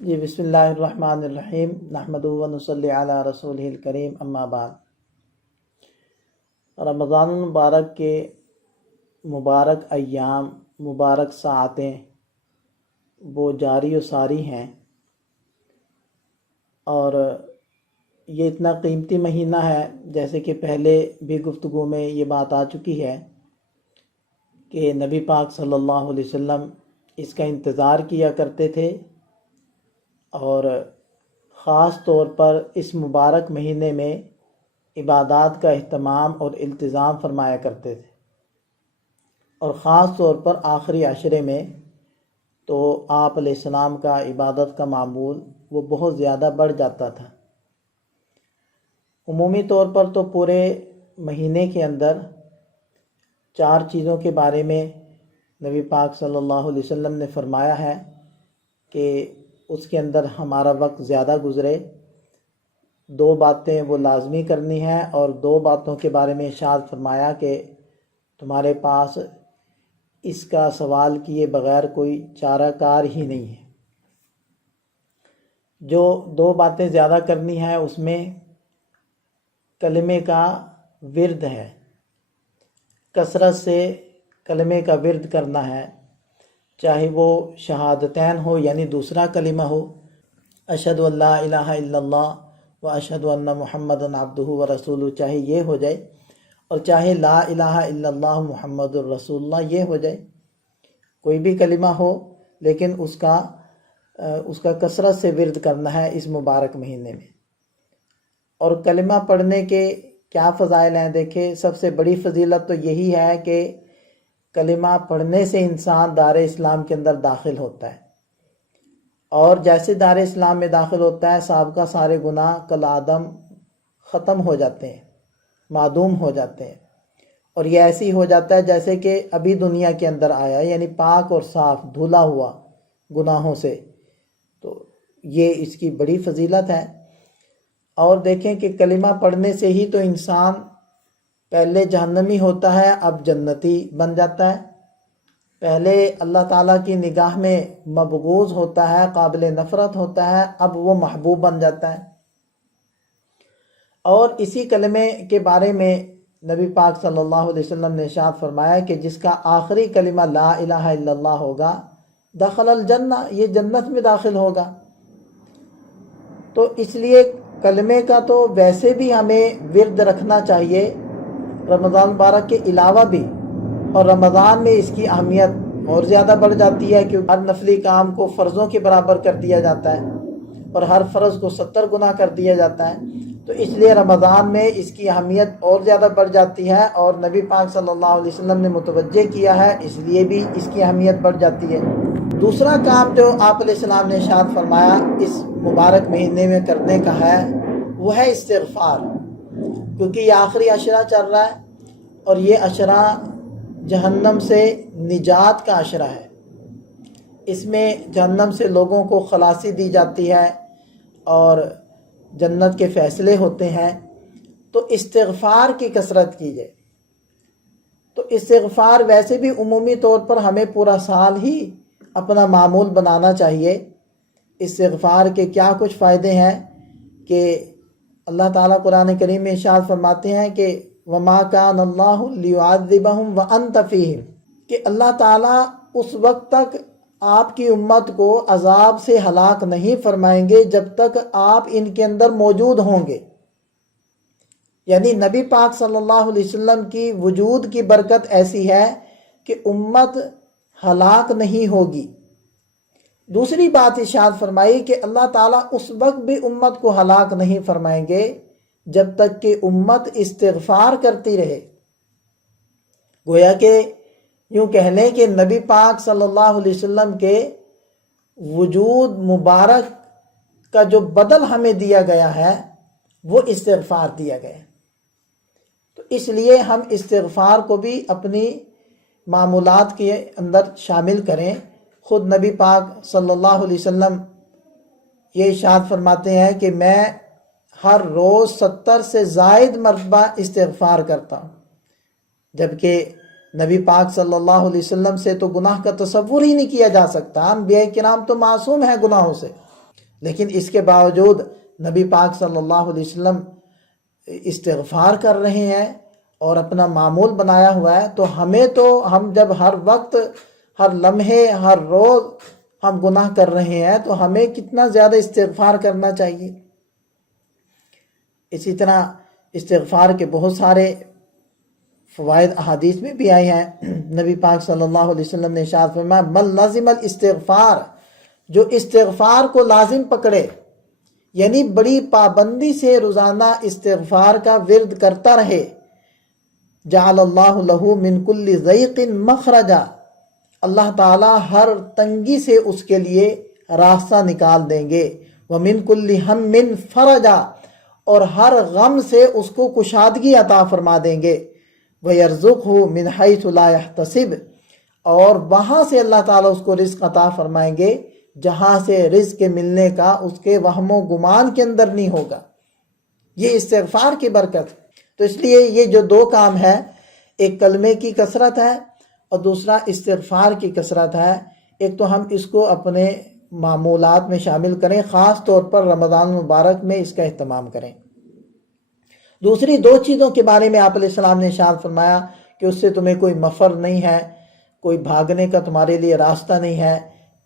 جی بسم اللہ الرحمن الرحیم نحمدہ و نصلی علی رسولہ الکریم اما بعد۔ رمضان المبارک کے مبارک ایام، مبارک ساعتیں وہ جاری و ساری ہیں، اور یہ اتنا قیمتی مہینہ ہے، جیسے کہ پہلے بھی گفتگو میں یہ بات آ چکی ہے کہ نبی پاک صلی اللہ علیہ وسلم اس کا انتظار کیا کرتے تھے، اور خاص طور پر اس مبارک مہینے میں عبادات کا اہتمام اور التزام فرمایا کرتے تھے، اور خاص طور پر آخری عشرے میں تو آپ علیہ السلام کا عبادت کا معمول وہ بہت زیادہ بڑھ جاتا تھا۔ عمومی طور پر تو پورے مہینے کے اندر 4 چیزوں کے بارے میں نبی پاک صلی اللہ علیہ وسلم نے فرمایا ہے کہ اس کے اندر ہمارا وقت زیادہ گزرے۔ 2 باتیں وہ لازمی کرنی ہیں، اور 2 باتوں کے بارے میں ارشاد فرمایا کہ تمہارے پاس اس کا سوال کیے بغیر کوئی چارہ کار ہی نہیں ہے۔ جو 2 باتیں زیادہ کرنی ہیں اس میں کلمے کا ورد ہے، کثرت سے کلمے کا ورد کرنا ہے، چاہے وہ شہادتین ہو یعنی دوسرا کلمہ ہو، اشہد ان لا الہ الا اللہ و اشہد ان محمد عبدہ و رسولہ، چاہے یہ ہو جائے، اور چاہے لا الہ الا اللہ محمد الرسول اللہ یہ ہو جائے، کوئی بھی کلمہ ہو، لیکن اس کا کثرت سے ورد کرنا ہے اس مبارک مہینے میں۔ اور کلمہ پڑھنے کے کیا فضائل ہیں؟ دیکھیں، سب سے بڑی فضیلت تو یہی ہے کہ کلمہ پڑھنے سے انسان دار اسلام کے اندر داخل ہوتا ہے، اور جیسے دار اسلام میں داخل ہوتا ہے سابقہ سارے گناہ کالعدم ختم ہو جاتے ہیں، معدوم ہو جاتے ہیں، اور یہ ایسی ہو جاتا ہے جیسے کہ ابھی دنیا کے اندر آیا، یعنی پاک اور صاف دھلا ہوا گناہوں سے۔ تو یہ اس کی بڑی فضیلت ہے۔ اور دیکھیں کہ کلمہ پڑھنے سے ہی تو انسان پہلے جہنمی ہوتا ہے، اب جنتی بن جاتا ہے۔ پہلے اللہ تعالیٰ کی نگاہ میں مبغوض ہوتا ہے، قابل نفرت ہوتا ہے، اب وہ محبوب بن جاتا ہے۔ اور اسی کلمے کے بارے میں نبی پاک صلی اللہ علیہ وسلم نے ارشاد فرمایا کہ جس کا آخری کلمہ لا الہ الا اللہ ہوگا دخل الجنہ، یہ جنت میں داخل ہوگا۔ تو اس لیے کلمے کا تو ویسے بھی ہمیں ورد رکھنا چاہیے رمضان مبارک کے علاوہ بھی، اور رمضان میں اس کی اہمیت اور زیادہ بڑھ جاتی ہے کیونکہ ہر نفلی کام کو فرضوں کے برابر کر دیا جاتا ہے، اور ہر فرض کو 70 گنا کر دیا جاتا ہے۔ تو اس لیے رمضان میں اس کی اہمیت اور زیادہ بڑھ جاتی ہے، اور نبی پاک صلی اللہ علیہ وسلم نے متوجہ کیا ہے، اس لیے بھی اس کی اہمیت بڑھ جاتی ہے۔ دوسرا کام جو آپ علیہ السلام نے ارشاد فرمایا اس مبارک مہینے میں کرنے کا ہے وہ ہے استغفار، کیونکہ یہ آخری عشرہ چل رہا ہے، اور یہ عشرہ جہنم سے نجات کا عشرہ ہے۔ اس میں جہنم سے لوگوں کو خلاصی دی جاتی ہے اور جنت کے فیصلے ہوتے ہیں۔ تو استغفار کی کثرت کیجیے۔ تو استغفار ویسے بھی عمومی طور پر ہمیں پورا سال ہی اپنا معمول بنانا چاہیے۔ استغفار کے کیا کچھ فائدے ہیں کہ اللہ تعالیٰ قرآن کریم میں ارشاد فرماتے ہیں کہ وَمَا كَانَ اللَّهُ لِيُعَذِّبَهُمْ وَأَنْتَ فِيهِمْ، کہ اللہ تعالیٰ اس وقت تک آپ کی امت کو عذاب سے ہلاک نہیں فرمائیں گے جب تک آپ ان کے اندر موجود ہوں گے۔ یعنی نبی پاک صلی اللہ علیہ وسلم کی وجود کی برکت ایسی ہے کہ امت ہلاک نہیں ہوگی۔ دوسری بات ارشاد فرمائی کہ اللہ تعالیٰ اس وقت بھی امت کو ہلاک نہیں فرمائیں گے جب تک کہ امت استغفار کرتی رہے۔ گویا کہ یوں کہہ لیں کہ نبی پاک صلی اللہ علیہ وسلم کے وجود مبارک کا جو بدل ہمیں دیا گیا ہے وہ استغفار دیا گیا ہے۔ تو اس لیے ہم استغفار کو بھی اپنی معمولات کے اندر شامل کریں۔ خود نبی پاک صلی اللہ علیہ وسلم یہ ارشاد فرماتے ہیں کہ میں ہر روز 70 سے زائد مرتبہ استغفار کرتا ہوں، جبکہ نبی پاک صلی اللہ علیہ وسلم سے تو گناہ کا تصور ہی نہیں کیا جا سکتا۔ انبیاء کرام تو معصوم ہیں گناہوں سے۔ لیکن اس کے باوجود نبی پاک صلی اللہ علیہ وسلم استغفار کر رہے ہیں اور اپنا معمول بنایا ہوا ہے، تو ہم جب ہر وقت، ہر لمحے، ہر روز ہم گناہ کر رہے ہیں تو ہمیں کتنا زیادہ استغفار کرنا چاہیے۔ اسی طرح استغفار کے بہت سارے فوائد احادیث میں بھی آئے ہیں۔ نبی پاک صلی اللہ علیہ وسلم نے ارشاد فرمایا من لازم الاستغفار، جو استغفار کو لازم پکڑے، یعنی بڑی پابندی سے روزانہ استغفار کا ورد کرتا رہے، جعل اللہ لہ من کل ضیق مخرجا، اللہ تعالیٰ ہر تنگی سے اس کے لیے راستہ نکال دیں گے، ومن کل ہم فرجا، اور ہر غم سے اس کو کشادگی عطا فرما دیں گے، وَيَرْزُقْهُ مِنْ حَيْثُ لَا يَحْتَسِبْ، اور وہاں سے اللہ تعالیٰ اس کو رزق عطا فرمائیں گے جہاں سے رزق کے ملنے کا اس کے وہم و گمان کے اندر نہیں ہوگا۔ یہ استغفار کی برکت۔ تو اس لیے یہ جو دو کام ہے، ایک کلمے کی کثرت ہے اور دوسرا استغفار کی کثرت ہے۔ ایک تو ہم اس کو اپنے معمولات میں شامل کریں، خاص طور پر رمضان مبارک میں اس کا اہتمام کریں۔ دوسری دو چیزوں کے بارے میں آپ علیہ السلام نے ارشاد فرمایا کہ اس سے تمہیں کوئی مفر نہیں ہے، کوئی بھاگنے کا تمہارے لیے راستہ نہیں ہے۔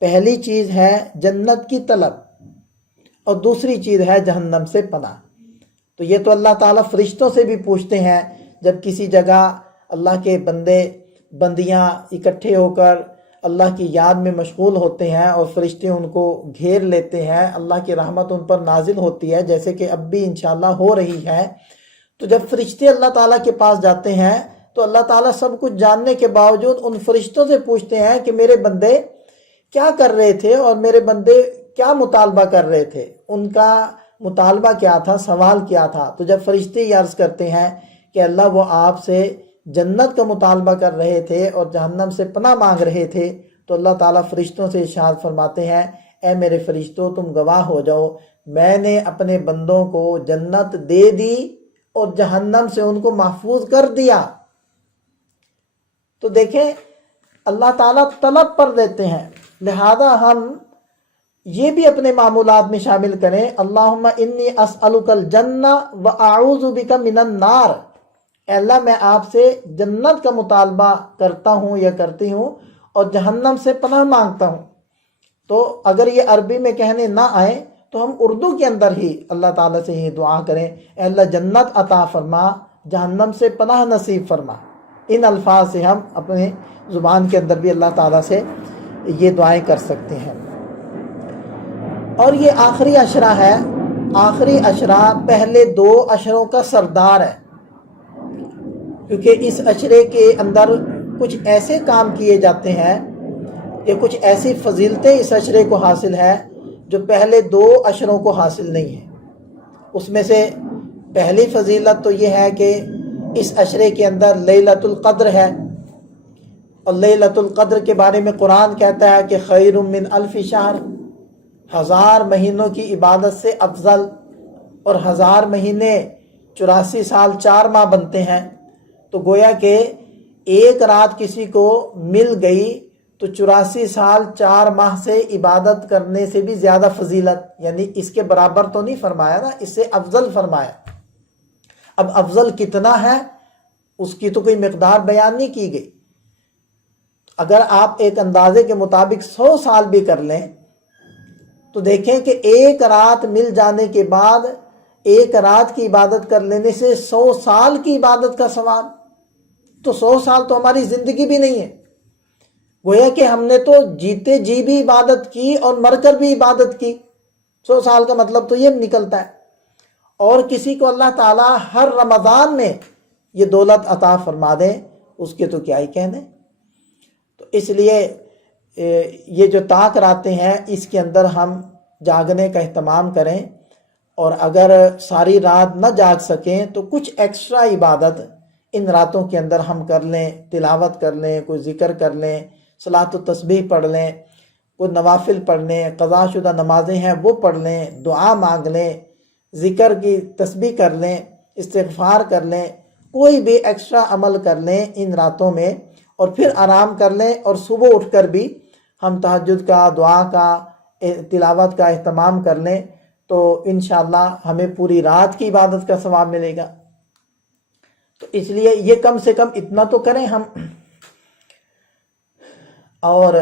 پہلی چیز ہے جنت کی طلب اور دوسری چیز ہے جہنم سے پناہ۔ تو یہ تو اللہ تعالیٰ فرشتوں سے بھی پوچھتے ہیں، جب کسی جگہ اللہ کے بندے بندیاں اکٹھے ہو کر اللہ کی یاد میں مشغول ہوتے ہیں اور فرشتے ان کو گھیر لیتے ہیں، اللہ کی رحمت ان پر نازل ہوتی ہے، جیسے کہ اب بھی انشاءاللہ ہو رہی ہے۔ تو جب فرشتے اللہ تعالیٰ کے پاس جاتے ہیں تو اللہ تعالیٰ سب کچھ جاننے کے باوجود ان فرشتوں سے پوچھتے ہیں کہ میرے بندے کیا کر رہے تھے اور میرے بندے کیا مطالبہ کر رہے تھے، ان کا مطالبہ کیا تھا، سوال کیا تھا۔ تو جب فرشتے یہ عرض کرتے ہیں کہ اللہ وہ آپ سے جنت کا مطالبہ کر رہے تھے اور جہنم سے پناہ مانگ رہے تھے، تو اللہ تعالیٰ فرشتوں سے ارشاد فرماتے ہیں اے میرے فرشتوں تم گواہ ہو جاؤ، میں نے اپنے بندوں کو جنت دے دی اور جہنم سے ان کو محفوظ کر دیا۔ تو دیکھیں اللہ تعالیٰ طلب پر دیتے ہیں، لہذا ہم یہ بھی اپنے معمولات میں شامل کریں، اللہم انی اسألک الجنہ واعوذ بک من النار، اے اللہ میں آپ سے جنت کا مطالبہ کرتا ہوں یا کرتی ہوں اور جہنم سے پناہ مانگتا ہوں۔ تو اگر یہ عربی میں کہنے نہ آئے تو ہم اردو کے اندر ہی اللہ تعالیٰ سے یہ دعا کریں، اے اللہ جنت عطا فرما، جہنم سے پناہ نصیب فرما۔ ان الفاظ سے ہم اپنے زبان کے اندر بھی اللہ تعالیٰ سے یہ دعائیں کر سکتے ہیں۔ اور یہ آخری عشرہ ہے، آخری عشرہ پہلے دو عشروں کا سردار ہے، کیونکہ اس عشرے کے اندر کچھ ایسے کام کیے جاتے ہیں کہ کچھ ایسی فضیلتیں اس عشرے کو حاصل ہے جو پہلے دو عشروں کو حاصل نہیں ہیں۔ اس میں سے پہلی فضیلت تو یہ ہے کہ اس عشرے کے اندر لیلۃ القدر ہے، اور لیلۃ القدر کے بارے میں قرآن کہتا ہے کہ خیر من الف شہر، 1000 مہینوں کی عبادت سے افضل، اور 1000 مہینے 84 سال 4 ماہ بنتے ہیں۔ تو گویا کہ ایک رات کسی کو مل گئی تو 84 سال 4 ماہ سے عبادت کرنے سے بھی زیادہ فضیلت، یعنی اس کے برابر تو نہیں فرمایا نا، اس سے افضل فرمایا۔ اب افضل کتنا ہے اس کی تو کوئی مقدار بیان نہیں کی گئی۔ اگر آپ ایک اندازے کے مطابق 100 سال بھی کر لیں تو دیکھیں کہ ایک رات مل جانے کے بعد ایک رات کی عبادت کر لینے سے 100 سال کی عبادت کا ثواب، تو 100 سال تو ہماری زندگی بھی نہیں ہے۔ گویا کہ ہم نے تو جیتے جی بھی عبادت کی اور مر کر بھی عبادت کی۔ 100 سال کا مطلب تو یہ نکلتا ہے۔ اور کسی کو اللہ تعالیٰ ہر رمضان میں یہ دولت عطا فرما دے، اس کے تو کیا ہی کہنے۔ تو اس لیے یہ جو طاق راتیں ہیں اس کے اندر ہم جاگنے کا اہتمام کریں، اور اگر ساری رات نہ جاگ سکیں تو کچھ ایکسٹرا عبادت ان راتوں کے اندر ہم کر لیں، تلاوت کر لیں، کوئی ذکر کر لیں، صلاۃ و تسبیح پڑھ لیں، کوئی نوافل پڑھ لیں، قضا شدہ نمازیں ہیں وہ پڑھ لیں، دعا مانگ لیں، ذکر کی تسبیح کر لیں، استغفار کر لیں، کوئی بھی ایکسٹرا عمل کر لیں ان راتوں میں، اور پھر آرام کر لیں، اور صبح اٹھ کر بھی ہم تہجد کا، دعا کا، تلاوت کا اہتمام کر لیں تو انشاءاللہ ہمیں پوری رات کی عبادت کا ثواب ملے گا۔ تو اس لیے یہ کم سے کم اتنا تو کریں ہم۔ اور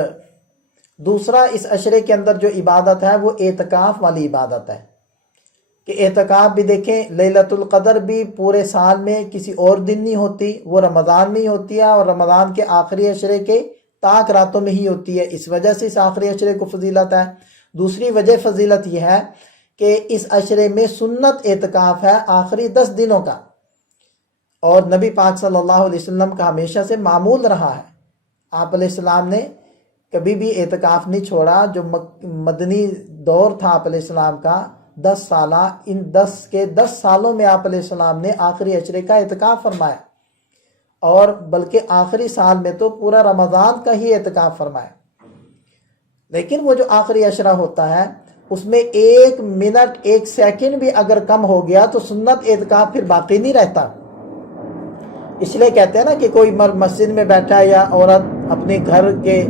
دوسرا اس عشرے کے اندر جو عبادت ہے وہ اعتکاف والی عبادت ہے، کہ اعتکاف بھی دیکھیں، لیلۃ القدر بھی پورے سال میں کسی اور دن نہیں ہوتی، وہ رمضان میں ہی ہوتی ہے، اور رمضان کے آخری عشرے کے طاق راتوں میں ہی ہوتی ہے، اس وجہ سے اس آخری عشرے کو فضیلت ہے۔ دوسری وجہ فضیلت یہ ہے کہ اس عشرے میں سنت اعتکاف ہے آخری 10 دنوں کا، اور نبی پاک صلی اللہ علیہ وسلم کا ہمیشہ سے معمول رہا ہے۔ آپ علیہ السلام نے کبھی بھی اعتکاف نہیں چھوڑا۔ جو مدنی دور تھا آپ علیہ السلام کا 10 سالہ، ان 10 سالوں میں آپ علیہ السلام نے آخری عشرے کا اعتکاف فرمایا، اور بلکہ آخری سال میں تو پورا رمضان کا ہی اعتکاف فرمایا۔ لیکن وہ جو آخری عشرہ ہوتا ہے اس میں 1 منٹ 1 سیکنڈ بھی اگر کم ہو گیا تو سنت اعتکاف پھر باقی نہیں رہتا۔ اس لیے کہتے ہیں نا کہ کوئی مرد مسجد میں بیٹھا ہے یا عورت اپنے گھر کے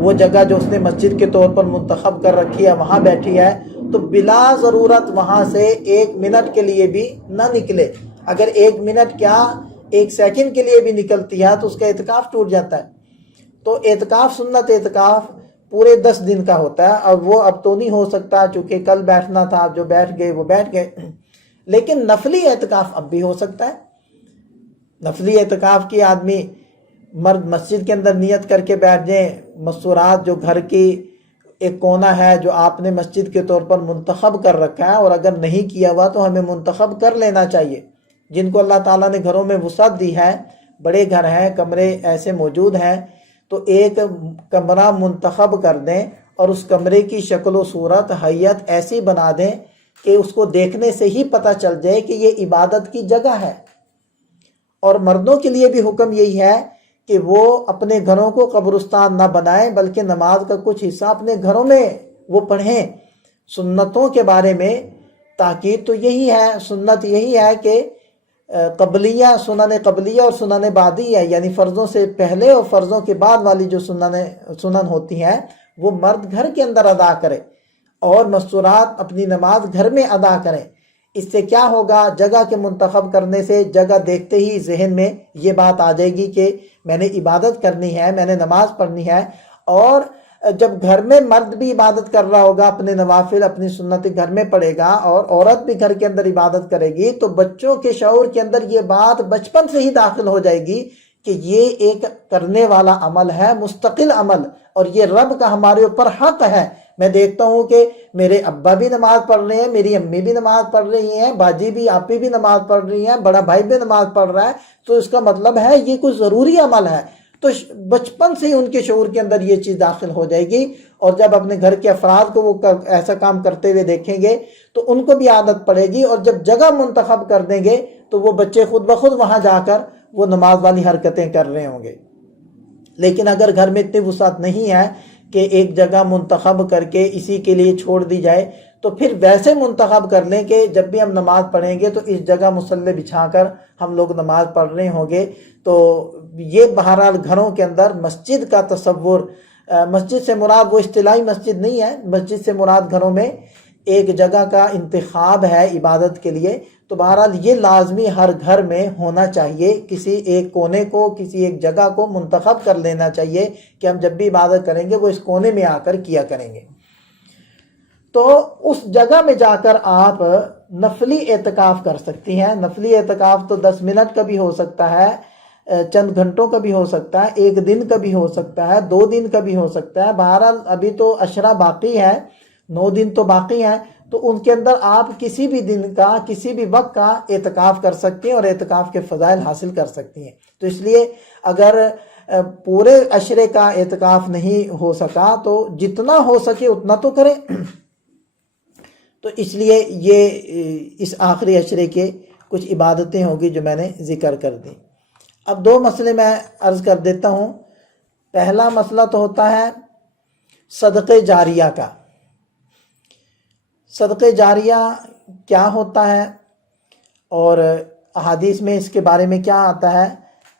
وہ جگہ جو اس نے مسجد کے طور پر منتخب کر رکھی ہے وہاں بیٹھی ہے، تو بلا ضرورت وہاں سے 1 منٹ کے لیے بھی نہ نکلے۔ اگر 1 منٹ کیا 1 سیکنڈ کے لیے بھی نکلتی ہے تو اس کا اعتکاف ٹوٹ جاتا ہے۔ تو اعتکاف سنت اعتکاف پورے 10 دن کا ہوتا ہے، اور وہ اب تو نہیں ہو سکتا چونکہ کل بیٹھنا تھا، جو بیٹھ گئے وہ بیٹھ گئے۔ لیکن نفلی اعتکاف اب بھی ہو سکتا ہے۔ نفلی اعتکاف کی آدمی مرد مسجد کے اندر نیت کر کے بیٹھ جائیں، مستورات جو گھر کی ایک کونا ہے جو آپ نے مسجد کے طور پر منتخب کر رکھا ہے، اور اگر نہیں کیا ہوا تو ہمیں منتخب کر لینا چاہیے۔ جن کو اللہ تعالیٰ نے گھروں میں وسعت دی ہے، بڑے گھر ہیں، کمرے ایسے موجود ہیں، تو ایک کمرہ منتخب کر دیں اور اس کمرے کی شکل و صورت حیت ایسی بنا دیں کہ اس کو دیکھنے سے ہی پتہ چل جائے کہ یہ عبادت کی جگہ ہے۔ اور مردوں کے لیے بھی حکم یہی ہے کہ وہ اپنے گھروں کو قبرستان نہ بنائیں، بلکہ نماز کا کچھ حصہ اپنے گھروں میں وہ پڑھیں۔ سنتوں کے بارے میں تاکید تو یہی ہے، سنت یہی ہے کہ قبلیہ، سنن قبلیہ اور سنن بعدیہ، یعنی فرضوں سے پہلے اور فرضوں کے بعد والی جو سنن ہوتی ہیں وہ مرد گھر کے اندر ادا کرے، اور مستورات اپنی نماز گھر میں ادا کریں۔ اس سے کیا ہوگا؟ جگہ کے منتخب کرنے سے جگہ دیکھتے ہی ذہن میں یہ بات آ جائے گی کہ میں نے عبادت کرنی ہے، میں نے نماز پڑھنی ہے۔ اور جب گھر میں مرد بھی عبادت کر رہا ہوگا، اپنے نوافل اپنی سنت گھر میں پڑھے گا، اور عورت بھی گھر کے اندر عبادت کرے گی، تو بچوں کے شعور کے اندر یہ بات بچپن سے ہی داخل ہو جائے گی کہ یہ ایک کرنے والا عمل ہے، مستقل عمل، اور یہ رب کا ہمارے اوپر حق ہے۔ میں دیکھتا ہوں کہ میرے ابا بھی نماز پڑھ رہے ہیں، میری امی بھی نماز پڑھ رہی ہیں، باجی بھی آپی بھی نماز پڑھ رہی ہیں، بڑا بھائی بھی نماز پڑھ رہا ہے، تو اس کا مطلب ہے یہ کوئی ضروری عمل ہے۔ تو بچپن سے ہی ان کے شعور کے اندر یہ چیز داخل ہو جائے گی، اور جب اپنے گھر کے افراد کو وہ ایسا کام کرتے ہوئے دیکھیں گے تو ان کو بھی عادت پڑے گی، اور جب جگہ منتخب کر دیں گے تو وہ بچے خود بخود وہاں جا کر وہ نماز والی حرکتیں کر رہے ہوں گے۔ لیکن اگر گھر میں اتنی وسعت نہیں ہے کہ ایک جگہ منتخب کر کے اسی کے لیے چھوڑ دی جائے، تو پھر ویسے منتخب کر لیں کہ جب بھی ہم نماز پڑھیں گے تو اس جگہ مصلی بچھا کر ہم لوگ نماز پڑھ رہے ہوں گے۔ تو یہ بہرحال گھروں کے اندر مسجد کا تصور، مسجد سے مراد وہ اصطلاحی مسجد نہیں ہے، مسجد سے مراد گھروں میں ایک جگہ کا انتخاب ہے عبادت کے لیے۔ تو بہرحال یہ لازمی ہر گھر میں ہونا چاہیے، کسی ایک کونے کو، کسی ایک جگہ کو منتخب کر لینا چاہیے کہ ہم جب بھی عبادت کریں گے وہ اس کونے میں آ کر کیا کریں گے۔ تو اس جگہ میں جا کر آپ نفلی اعتکاف کر سکتی ہیں۔ نفلی اعتکاف تو 10 منٹ کا بھی ہو سکتا ہے، چند گھنٹوں کا بھی ہو سکتا ہے، 1 دن کا بھی ہو سکتا ہے، 2 دن کا بھی ہو سکتا ہے۔ بہرحال ابھی تو عشرہ باقی ہے، 9 دن تو باقی ہیں، تو ان کے اندر آپ کسی بھی دن کا، کسی بھی وقت کا اعتکاف کر سکتے ہیں اور اعتکاف کے فضائل حاصل کر سکتی ہیں۔ تو اس لیے اگر پورے عشرے کا اعتکاف نہیں ہو سکا تو جتنا ہو سکے اتنا تو کریں۔ تو اس لیے یہ اس آخری عشرے کے کچھ عبادتیں ہوگی جو میں نے ذکر کر دی۔ اب 2 مسئلے میں عرض کر دیتا ہوں۔ پہلا مسئلہ تو ہوتا ہے صدقہ جاریہ کا۔ صدقہ جاریہ کیا ہوتا ہے اور احادیث میں اس کے بارے میں کیا آتا ہے؟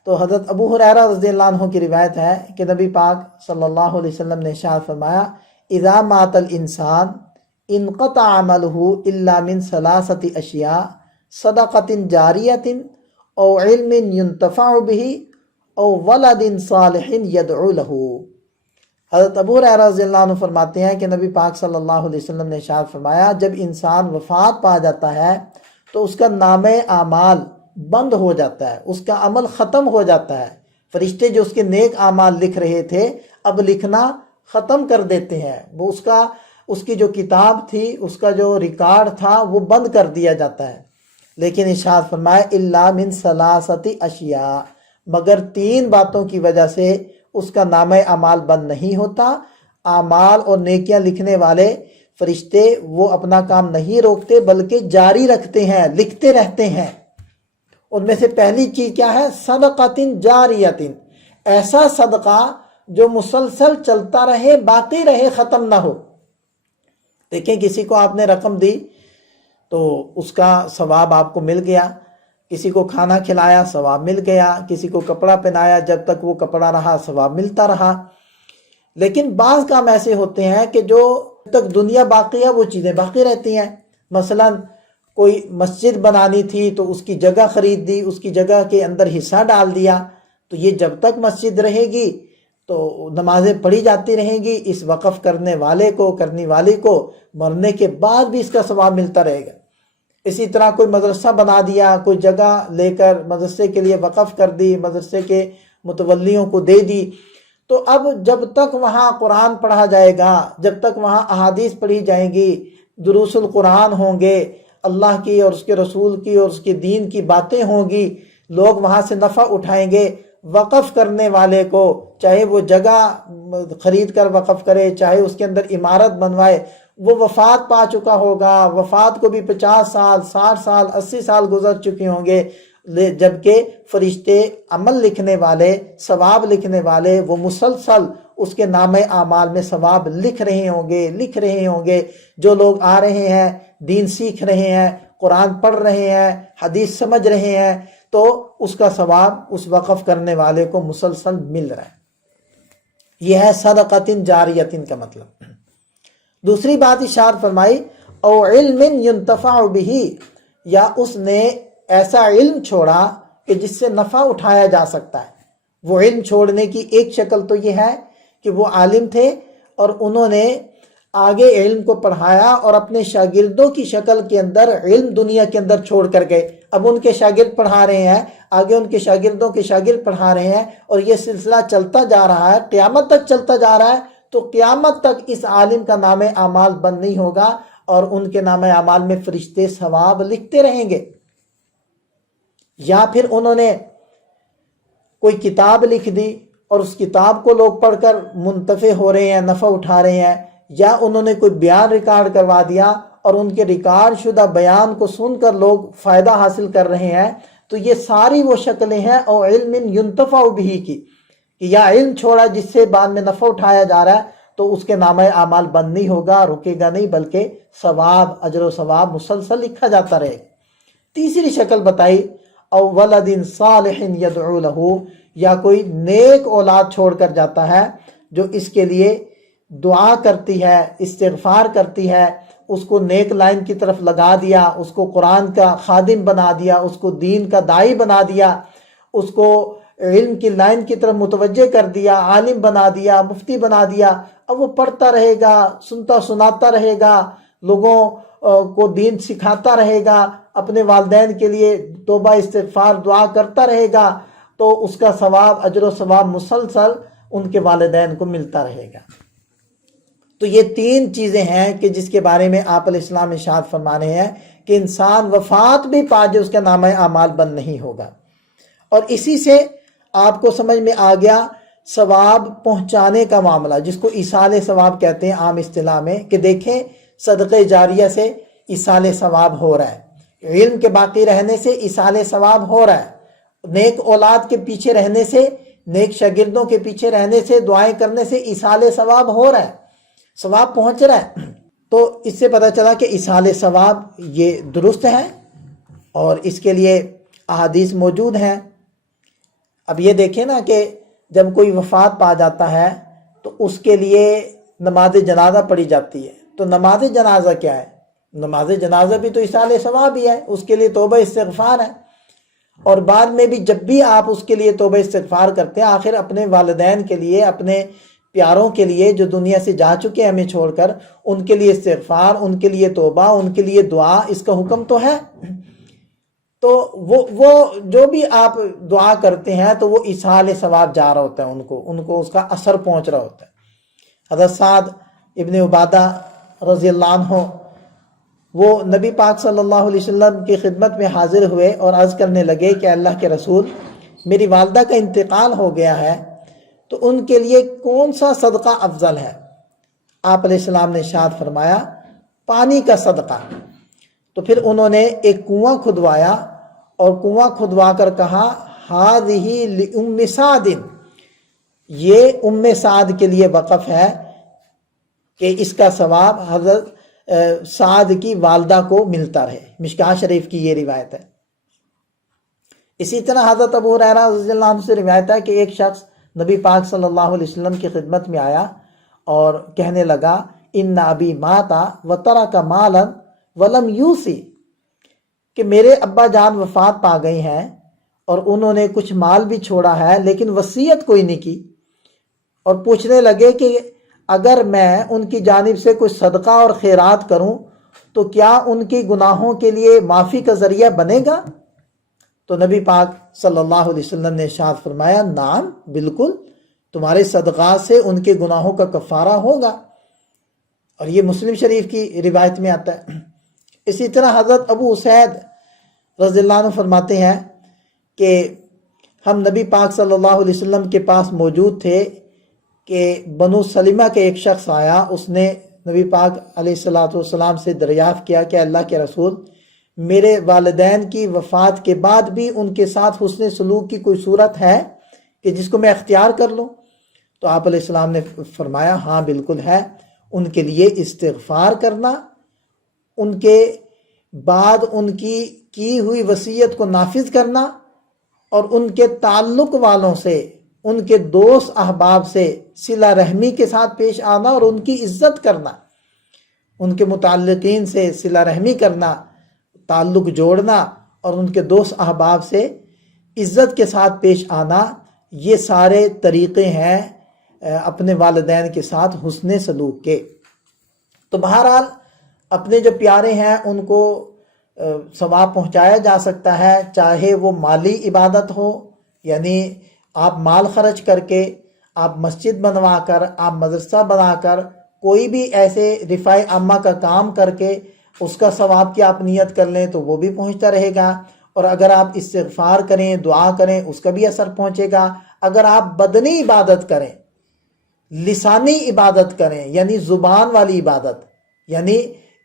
تو حضرت ابو ہریرہ رضی اللہ عنہ کی روایت ہے کہ نبی پاک صلی اللہ علیہ وسلم نے ارشاد فرمایا، اذا مات الانسان انقطع عمله الا من ثلاثة اشیاء صدقۃ جاریۃ او علم ينتفع به او ولد صالح يدعو له۔ حضرت ابو ہریرہ رضی اللہ عنہ فرماتے ہیں کہ نبی پاک صلی اللہ علیہ وسلم نے ارشاد فرمایا، جب انسان وفات پا جاتا ہے تو اس کا نامہ اعمال بند ہو جاتا ہے، اس کا عمل ختم ہو جاتا ہے۔ فرشتے جو اس کے نیک اعمال لکھ رہے تھے اب لکھنا ختم کر دیتے ہیں، وہ اس کی جو کتاب تھی، اس کا جو ریکارڈ تھا وہ بند کر دیا جاتا ہے۔ لیکن ارشاد فرمایا الا من ثلاثۃ اشیاء، مگر 3 باتوں کی وجہ سے اس کا نامہ اعمال بند نہیں ہوتا۔ اعمال اور نیکیاں لکھنے والے فرشتے وہ اپنا کام نہیں روکتے بلکہ جاری رکھتے ہیں، لکھتے رہتے ہیں۔ ان میں سے پہلی چیز کیا ہے؟ صدقۃ جاریۃ، ایسا صدقہ جو مسلسل چلتا رہے، باقی رہے، ختم نہ ہو۔ دیکھیں کسی کو آپ نے رقم دی تو اس کا ثواب آپ کو مل گیا، کسی کو کھانا کھلایا ثواب مل گیا، کسی کو کپڑا پہنایا جب تک وہ کپڑا رہا ثواب ملتا رہا۔ لیکن بعض کام ایسے ہوتے ہیں کہ جو جب تک دنیا باقی ہے وہ چیزیں باقی رہتی ہیں۔ مثلا کوئی مسجد بنانی تھی تو اس کی جگہ خرید دی، اس کی جگہ کے اندر حصہ ڈال دیا، تو یہ جب تک مسجد رہے گی تو نمازیں پڑھی جاتی رہیں گی، اس وقف کرنے والے کو، کرنے والی کو مرنے کے بعد بھی اس کا ثواب ملتا رہے گا۔ اسی طرح کوئی مدرسہ بنا دیا، کوئی جگہ لے کر مدرسے کے لیے وقف کر دی، مدرسے کے متولیوں کو دے دی، تو اب جب تک وہاں قرآن پڑھا جائے گا، جب تک وہاں احادیث پڑھی جائیں گی، دروس القرآن ہوں گے، اللہ کی اور اس کے رسول کی اور اس کے دین کی باتیں ہوں گی، لوگ وہاں سے نفع اٹھائیں گے۔ وقف کرنے والے کو چاہے وہ جگہ خرید کر وقف کرے، چاہے اس کے اندر عمارت بنوائے، وہ وفات پا چکا ہوگا، وفات کو بھی 50 سال، 60 سال، 80 سال گزر چکے ہوں گے، جبکہ فرشتے عمل لکھنے والے، ثواب لکھنے والے، وہ مسلسل اس کے نامہ اعمال میں ثواب لکھ رہے ہوں گے۔ جو لوگ آ رہے ہیں، دین سیکھ رہے ہیں، قرآن پڑھ رہے ہیں، حدیث سمجھ رہے ہیں، تو اس کا ثواب اس وقف کرنے والے کو مسلسل مل رہا ہے۔ یہ ہے صدقۃ جاریۃ کا مطلب۔ دوسری بات ارشاد فرمائی او علم ينتفع به، یا اس نے ایسا علم چھوڑا کہ جس سے نفع اٹھایا جا سکتا ہے۔ وہ علم چھوڑنے کی ایک شکل تو یہ ہے کہ وہ عالم تھے اور انہوں نے آگے علم کو پڑھایا اور اپنے شاگردوں کی شکل کے اندر علم دنیا کے اندر چھوڑ کر گئے۔ اب ان کے شاگرد پڑھا رہے ہیں، آگے ان کے شاگردوں کے شاگرد پڑھا رہے ہیں، اور یہ سلسلہ چلتا جا رہا ہے، قیامت تک چلتا جا رہا ہے۔ تو قیامت تک اس عالم کا نامہ اعمال بند نہیں ہوگا اور ان کے نامہ اعمال میں فرشتے ثواب لکھتے رہیں گے۔ یا پھر انہوں نے کوئی کتاب لکھ دی اور اس کتاب کو لوگ پڑھ کر منتفع ہو رہے ہیں، نفع اٹھا رہے ہیں، یا انہوں نے کوئی بیان ریکارڈ کروا دیا اور ان کے ریکارڈ شدہ بیان کو سن کر لوگ فائدہ حاصل کر رہے ہیں، تو یہ ساری وہ شکلیں ہیں او علم ينتفع به کی، کہ یا علم چھوڑا جس سے بعد میں نفع اٹھایا جا رہا ہے، تو اس کے نامہ اعمال بند نہیں ہوگا، رکے گا نہیں، بلکہ ثواب، اجر و ثواب مسلسل لکھا جاتا رہے۔ تیسری شکل بتائی او ولد صالح يدعو له، یا کوئی نیک اولاد چھوڑ کر جاتا ہے جو اس کے لیے دعا کرتی ہے، استغفار کرتی ہے، اس کو نیک لائن کی طرف لگا دیا، اس کو قرآن کا خادم بنا دیا، اس کو دین کا داعی بنا دیا، اس کو علم کی لائن کی طرف متوجہ کر دیا، عالم بنا دیا، مفتی بنا دیا۔ اب وہ پڑھتا رہے گا، سنتا سناتا رہے گا، لوگوں کو دین سکھاتا رہے گا، اپنے والدین کے لیے توبہ استغفار دعا کرتا رہے گا، تو اس کا ثواب، اجر و ثواب مسلسل ان کے والدین کو ملتا رہے گا۔ تو یہ 3 چیزیں ہیں کہ جس کے بارے میں آپ علیہ السلام ارشاد فرمانے ہیں کہ انسان وفات بھی پا جائے اس کا نامہ اعمال بند نہیں ہوگا۔ اور اسی سے آپ کو سمجھ میں آ گیا ثواب پہنچانے کا معاملہ، جس کو ایصال ثواب کہتے ہیں عام اصطلاح میں، کہ دیکھیں صدقہ جاریہ سے ایصال ثواب ہو رہا ہے، علم کے باقی رہنے سے ایصال ثواب ہو رہا ہے، نیک اولاد کے پیچھے رہنے سے، نیک شاگردوں کے پیچھے رہنے سے، دعائیں کرنے سے ایصال ثواب ہو رہا ہے، ثواب پہنچ رہا ہے۔ تو اس سے پتہ چلا کہ ایصال ثواب یہ درست ہے اور اس کے لیے احادیث موجود ہیں۔ اب یہ دیکھیں نا کہ جب کوئی وفات پا جاتا ہے تو اس کے لیے نماز جنازہ پڑھی جاتی ہے، تو نماز جنازہ کیا ہے؟ نماز جنازہ بھی تو ایصال ثواب ہی ہے، اس کے لیے توبہ استغفار ہے، اور بعد میں بھی جب بھی آپ اس کے لیے توبہ استغفار کرتے ہیں، آخر اپنے والدین کے لیے، اپنے پیاروں کے لیے جو دنیا سے جا چکے ہیں ہمیں چھوڑ کر، ان کے لیے استغفار، ان کے لیے توبہ، ان کے لیے دعا، اس کا حکم تو ہے۔ تو وہ جو بھی آپ دعا کرتے ہیں تو وہ ایصال ثواب جا رہا ہوتا ہے، ان کو اس کا اثر پہنچ رہا ہوتا ہے۔ حضرت سعد ابن عبادہ رضی اللہ عنہ وہ نبی پاک صلی اللہ علیہ وسلم کی خدمت میں حاضر ہوئے اور عرض کرنے لگے کہ اللہ کے رسول، میری والدہ کا انتقال ہو گیا ہے، تو ان کے لیے کون سا صدقہ افضل ہے؟ آپ علیہ السلام نے ارشاد فرمایا، پانی کا صدقہ۔ تو پھر انہوں نے ایک کنواں کھدوایا اور کنواں کھدوا کر کہا، ہذہ لأم سعد، یہ ام سعد کے لیے وقف ہے کہ اس کا ثواب حضرت سعد کی والدہ کو ملتا رہے۔ مشکاہ شریف کی یہ روایت ہے۔ اسی طرح حضرت ابو ہریرہ رضی اللہ عنہ سے روایت ہے کہ ایک شخص نبی پاک صلی اللہ علیہ وسلم کی خدمت میں آیا اور کہنے لگا، ان ابی ماتا وترک مالا ولم یوصی، کہ میرے ابا جان وفات پا گئی ہیں اور انہوں نے کچھ مال بھی چھوڑا ہے لیکن وصیت کوئی نہیں کی، اور پوچھنے لگے کہ اگر میں ان کی جانب سے کوئی صدقہ اور خیرات کروں تو کیا ان کی گناہوں کے لیے معافی کا ذریعہ بنے گا؟ تو نبی پاک صلی اللہ علیہ وسلم نے ارشاد فرمایا، نعم، بالکل، تمہارے صدقات سے ان کے گناہوں کا کفارہ ہوگا۔ اور یہ مسلم شریف کی روایت میں آتا ہے۔ اسی طرح حضرت ابو اسید رضی اللہ عنہ فرماتے ہیں کہ ہم نبی پاک صلی اللہ علیہ وسلم کے پاس موجود تھے کہ بنو سلمہ کے ایک شخص آیا، اس نے نبی پاک علیہ السلام سے دریافت کیا کہ اللہ کے رسول، میرے والدین کی وفات کے بعد بھی ان کے ساتھ حسن سلوک کی کوئی صورت ہے کہ جس کو میں اختیار کر لوں؟ تو آپ علیہ السلام نے فرمایا، ہاں بالکل ہے، ان کے لیے استغفار کرنا، ان کے بعد ان کی ہوئی وصیت کو نافذ کرنا، اور ان کے تعلق والوں سے، ان کے دوست احباب سے صلہ رحمی کے ساتھ پیش آنا اور ان کی عزت کرنا، ان کے متعلقین سے صلہ رحمی کرنا، تعلق جوڑنا اور ان کے دوست احباب سے عزت کے ساتھ پیش آنا، یہ سارے طریقے ہیں اپنے والدین کے ساتھ حسن سلوک کے۔ تو بہرحال اپنے جو پیارے ہیں ان کو ثواب پہنچایا جا سکتا ہے، چاہے وہ مالی عبادت ہو، یعنی آپ مال خرچ کر کے، آپ مسجد بنوا کر، آپ مدرسہ بنا کر، کوئی بھی ایسے رفع عامہ کا کام کر کے اس کا ثواب کی آپ نیت کر لیں تو وہ بھی پہنچتا رہے گا، اور اگر آپ استغفار کریں، دعا کریں، اس کا بھی اثر پہنچے گا۔ اگر آپ بدنی عبادت کریں، لسانی عبادت کریں، یعنی زبان والی عبادت، یعنی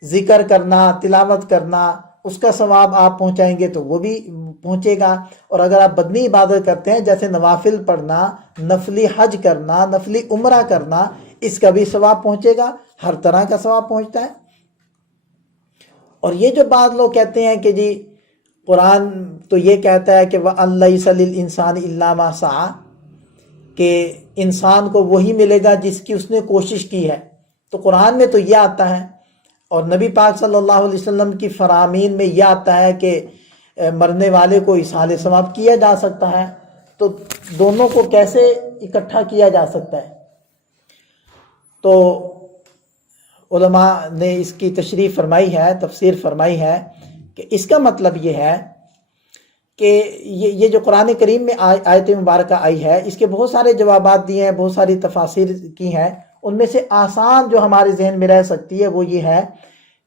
ذکر کرنا، تلاوت کرنا، اس کا ثواب آپ پہنچائیں گے تو وہ بھی پہنچے گا۔ اور اگر آپ بدنی عبادت کرتے ہیں جیسے نوافل پڑھنا، نفلی حج کرنا، نفلی عمرہ کرنا، اس کا بھی ثواب پہنچے گا، ہر طرح کا ثواب پہنچتا ہے۔ اور یہ جو بعض لوگ کہتے ہیں کہ جی قرآن تو یہ کہتا ہے کہ وَأَن لَيْسَ لِلْإِنسَانِ إِلَّا مَا سَعَى، کہ انسان کو وہی ملے گا جس کی اس نے کوشش کی ہے، تو قرآن میں تو یہ آتا ہے، اور نبی پاک صلی اللہ علیہ وسلم کی فرامین میں یہ آتا ہے کہ مرنے والے کو ایصال ثواب کیا جا سکتا ہے، تو دونوں کو کیسے اکٹھا کیا جا سکتا ہے؟ تو علماء نے اس کی تشریح فرمائی ہے، تفسیر فرمائی ہے کہ اس کا مطلب یہ ہے کہ یہ جو قرآن کریم میں آیت مبارکہ آئی ہے، اس کے بہت سارے جوابات دیے ہیں، بہت ساری تفاسیر کی ہیں، ان میں سے آسان جو ہمارے ذہن میں رہ سکتی ہے وہ یہ ہے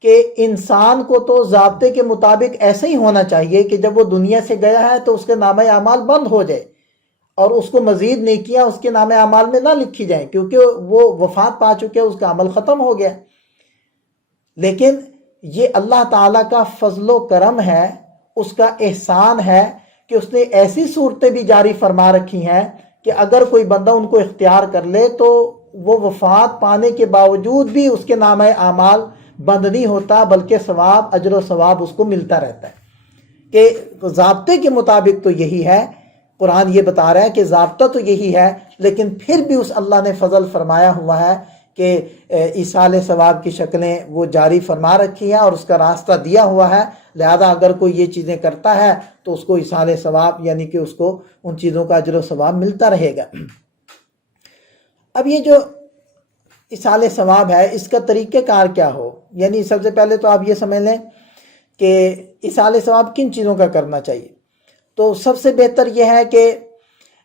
کہ انسان کو تو ضابطے کے مطابق ایسے ہی ہونا چاہیے کہ جب وہ دنیا سے گیا ہے تو اس کے نامہ اعمال بند ہو جائے اور اس کو مزید نیکیاں اس کے نامہ اعمال میں نہ لکھی جائیں، کیونکہ وہ وفات پا چکے، اس کا عمل ختم ہو گیا۔ لیکن یہ اللہ تعالیٰ کا فضل و کرم ہے، اس کا احسان ہے کہ اس نے ایسی صورتیں بھی جاری فرما رکھی ہیں کہ اگر کوئی بندہ ان کو اختیار کر لے تو وہ وفات پانے کے باوجود بھی اس کے نامہ اعمال بند نہیں ہوتا، بلکہ ثواب، اجر و ثواب اس کو ملتا رہتا ہے۔ کہ ضابطے کے مطابق تو یہی ہے، قرآن یہ بتا رہا ہے کہ ضابطہ تو یہی ہے، لیکن پھر بھی اس اللہ نے فضل فرمایا ہوا ہے کہ ایصال ثواب کی شکلیں وہ جاری فرما رکھی ہیں اور اس کا راستہ دیا ہوا ہے، لہذا اگر کوئی یہ چیزیں کرتا ہے تو اس کو ایصال ثواب یعنی کہ اس کو ان چیزوں کا اجر و ثواب ملتا رہے گا۔ اب یہ جو ایصال ثواب ہے اس کا طریقہ کار کیا ہو، یعنی سب سے پہلے تو آپ یہ سمجھ لیں کہ ایصال ثواب کن چیزوں کا کرنا چاہیے۔ تو سب سے بہتر یہ ہے کہ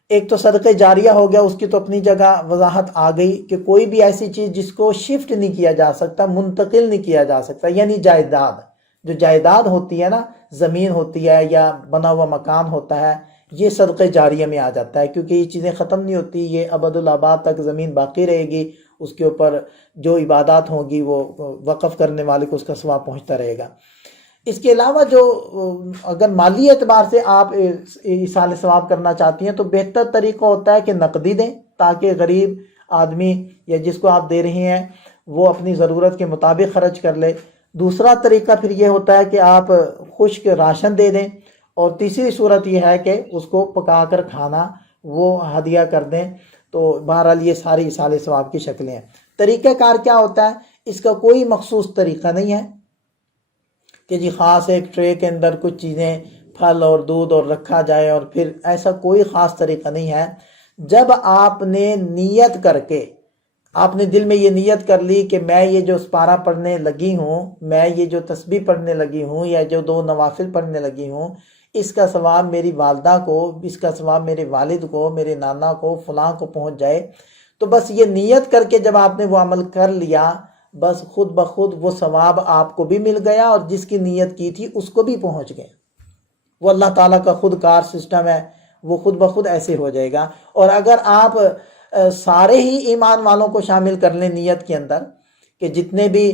ایک تو صدقہ جاریہ ہو گیا، اس کی تو اپنی جگہ وضاحت آ گئی کہ کوئی بھی ایسی چیز جس کو شفٹ نہیں کیا جا سکتا، منتقل نہیں کیا جا سکتا، یعنی جائیداد، جو جائیداد ہوتی ہے نا، زمین ہوتی ہے یا بنا ہوا مکان ہوتا ہے، یہ صدقہ جاریہ میں آ جاتا ہے، کیونکہ یہ چیزیں ختم نہیں ہوتی، یہ ابد الآباد تک زمین باقی رہے گی، اس کے اوپر جو عبادات ہوں گی وہ وقف کرنے والے کو اس کا ثواب پہنچتا رہے گا۔ اس کے علاوہ جو اگر مالی اعتبار سے آپ ایصال ثواب کرنا چاہتی ہیں تو بہتر طریقہ ہوتا ہے کہ نقدی دیں، تاکہ غریب آدمی یا جس کو آپ دے رہی ہیں وہ اپنی ضرورت کے مطابق خرچ کر لے۔ دوسرا طریقہ پھر یہ ہوتا ہے کہ آپ خشک راشن دے دیں، اور تیسری صورت یہ ہے کہ اس کو پکا کر کھانا وہ ہدیہ کر دیں۔ تو بہرحال یہ ساری ایصال ثواب کی شکلیں ہیں۔ طریقہ کار کیا ہوتا ہے، اس کا کوئی مخصوص طریقہ نہیں ہے کہ جی خاص ایک ٹرے کے اندر کچھ چیزیں پھل اور دودھ اور رکھا جائے، اور پھر ایسا کوئی خاص طریقہ نہیں ہے۔ جب آپ نے نیت کر کے، آپ نے دل میں یہ نیت کر لی کہ میں یہ جو سپارہ پڑھنے لگی ہوں، میں یہ جو تسبیح پڑھنے لگی ہوں، یا جو 2 نوافل پڑھنے لگی ہوں، اس کا ثواب میری والدہ کو، اس کا ثواب میرے والد کو، میرے نانا کو، فلاں کو پہنچ جائے، تو بس یہ نیت کر کے جب آپ نے وہ عمل کر لیا، بس خود بخود وہ ثواب آپ کو بھی مل گیا اور جس کی نیت کی تھی اس کو بھی پہنچ گیا۔ وہ اللہ تعالیٰ کا خود کار سسٹم ہے، وہ خود بخود ایسے ہو جائے گا۔ اور اگر آپ سارے ہی ایمان والوں کو شامل کر لیں نیت کے اندر، کہ جتنے بھی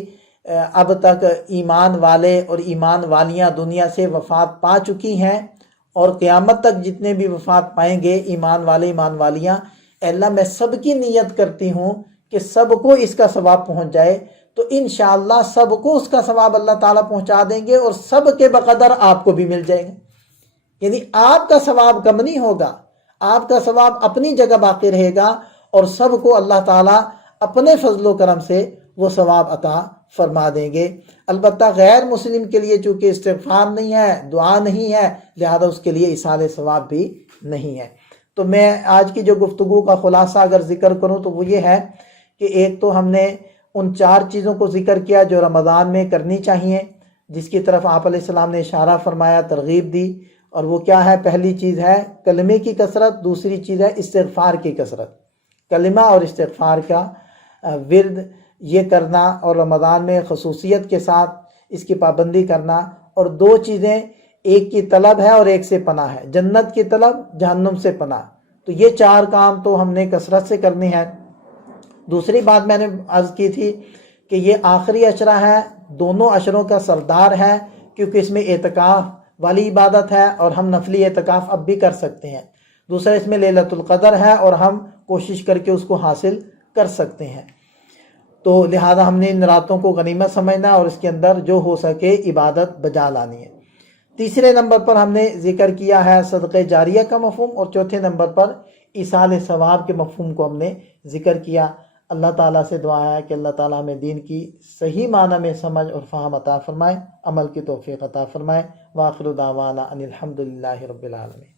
اب تک ایمان والے اور ایمان والیاں دنیا سے وفات پا چکی ہیں، اور قیامت تک جتنے بھی وفات پائیں گے ایمان والے ایمان والیاں، اے اللہ میں سب کی نیت کرتی ہوں کہ سب کو اس کا ثواب پہنچ جائے، تو انشاءاللہ سب کو اس کا ثواب اللہ تعالیٰ پہنچا دیں گے، اور سب کے بقدر آپ کو بھی مل جائیں گے۔ یعنی آپ کا ثواب کم نہیں ہوگا، آپ کا ثواب اپنی جگہ باقی رہے گا، اور سب کو اللہ تعالیٰ اپنے فضل و کرم سے وہ ثواب عطا فرما دیں گے۔ البتہ غیر مسلم کے لیے چونکہ استغفار نہیں ہے، دعا نہیں ہے، لہذا اس کے لیے ایصال ثواب بھی نہیں ہے۔ تو میں آج کی جو گفتگو کا خلاصہ اگر ذکر کروں تو وہ یہ ہے کہ ایک تو ہم نے ان 4 چیزوں کو ذکر کیا جو رمضان میں کرنی چاہیے، جس کی طرف آپ علیہ السلام نے اشارہ فرمایا، ترغیب دی، اور وہ کیا ہے؟ پہلی چیز ہے کلمے کی کثرت، دوسری چیز ہے استغفار کی کثرت، کلمہ اور استغفار کا ورد یہ کرنا، اور رمضان میں خصوصیت کے ساتھ اس کی پابندی کرنا۔ اور 2 چیزیں، ایک کی طلب ہے اور ایک سے پناہ ہے، جنت کی طلب، جہنم سے پناہ، تو یہ 4 کام تو ہم نے کثرت سے کرنی ہے۔ دوسری بات میں نے عرض کی تھی کہ یہ آخری عشرہ ہے، دونوں عشروں کا سردار ہے، کیونکہ اس میں اعتکاف والی عبادت ہے اور ہم نفلی اعتکاف اب بھی کر سکتے ہیں۔ دوسرا اس میں لیلۃ القدر ہے اور ہم کوشش کر کے اس کو حاصل کر سکتے ہیں۔ تو لہذا ہم نے ان راتوں کو غنیمت سمجھنا اور اس کے اندر جو ہو سکے عبادت بجا لانی ہے۔ تیسرے نمبر پر ہم نے ذکر کیا ہے صدقہ جاریہ کا مفہوم، اور چوتھے نمبر پر ایصال ثواب کے مفہوم کو ہم نے ذکر کیا۔ اللہ تعالیٰ سے دعا ہے کہ اللہ تعالیٰ ہمیں دین کی صحیح معنی میں سمجھ اور فہم عطا فرمائے، عمل کی توفیق عطا فرمائے۔ وآخر دعوانا ان الحمد للہ رب العالمین۔